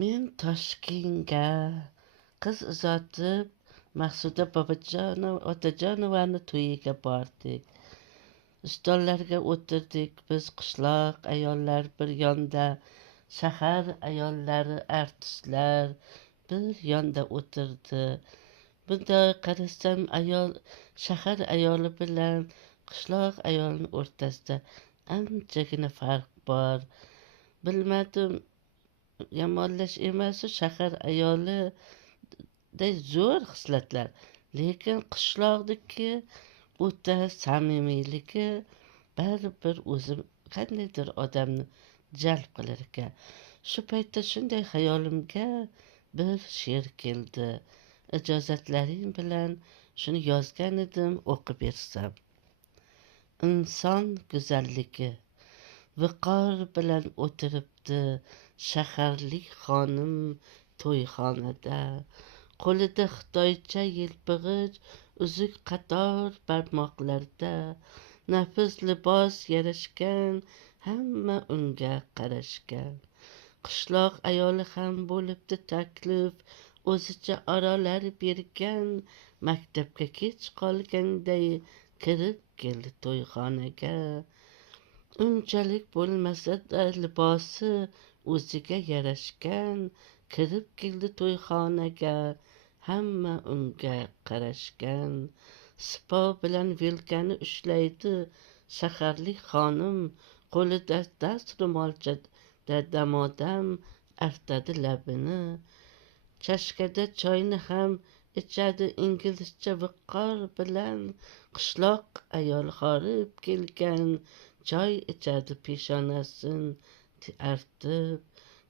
Men Toshkentga qiz uzatib Maqsuda Otajonovani to'yiga bordik. Stollarga o'tirdik biz qishloq ayollar bir yonda, shahar ayollari artistlar bir yonda o'tirdi. Bunday qarasam shahar ayoli bilan qishloq ayolining o'rtasida anchagina farq bor. Bilmadim, yomonlash emasu shahar ayolida zo'r xislatlar, lekin qishloqniki o'ta samimiyligi baribir o'zi qandaydir odamni jalb qilar ekan. Shu paytda shunday xayolimga bir she'r keldi. Ijozatlaring bilan shuni yozgan edim, o'qib bersam. Inson go'zalligi viqor bilan o'tiribdi shaharlik xonim to'yxonada. Qo'lida xitoycha yelpig'ich uzuk qator barmoqlarda. Nafis libos yarashgan, hamma unga qarashgan. Qishloq ayoli ham bo'libdi taklif, o'zicha orolar bergan. Maktabga kech qolganday kirib keldi to'yxonaga. Unchalik bo'lmasa-da libosi o'ziga yarashgan. Kirib keldi to'yxonaga, hamma unga qarashgan. Sipo bilan vilkani ushlaydi shaharlik xonim, qo'lida dast ro'molchada damodam artadi labini. Chashkada choyni ham ichadi inglizcha viqor bilan. Qishloq ayol horib kelgan, choy ichadi peshonasin artib.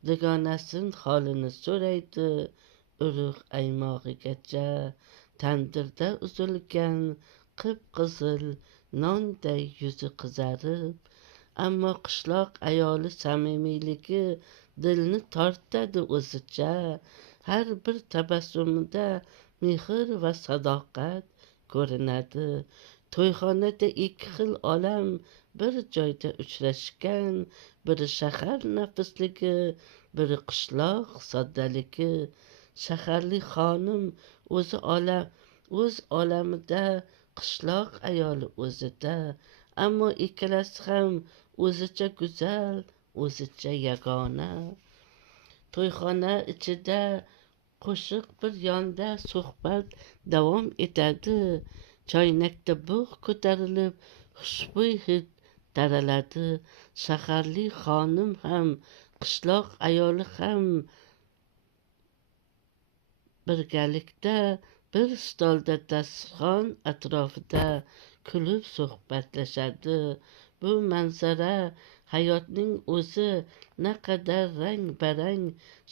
Dugonasin holini so'raydi urug' aymog'igacha. Tandirda uzilgan qip-qizil nonday yuzi qizarib. Ammo qishloq ayoli samimiyligi dilni tortadi o'zicha. Har bir tabassumida mehr va sadoqat ko'rinadi. To'yxonada ikki xil olam bir joyda uchrashgan. Biri shahar nafisligi, biri qishloq soddaligi. Shaharlik xonim o'z olamida, qishloq ayoli o'zida. Ammo ikkalasi ham o'zicha go'zal, o'zicha yagona. To'yxona ichida qo'shiq bir yonda suhbat davom etadi. Choynakda bug' ko'tarilib xushbo'y hid taraladi. Shaharlik xonim ham qishloq ayoli ham birgalikda bir stolda dasturxon atrofida kulib suhbatlashadi. Bu manzara hayotning o'zi naqadar rang-barang.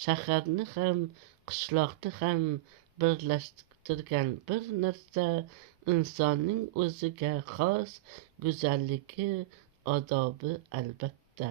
Shaharni ham qishloqni ham birlashtirgan bir narsa insonning o'ziga xos go'zalligi, odobi albatta.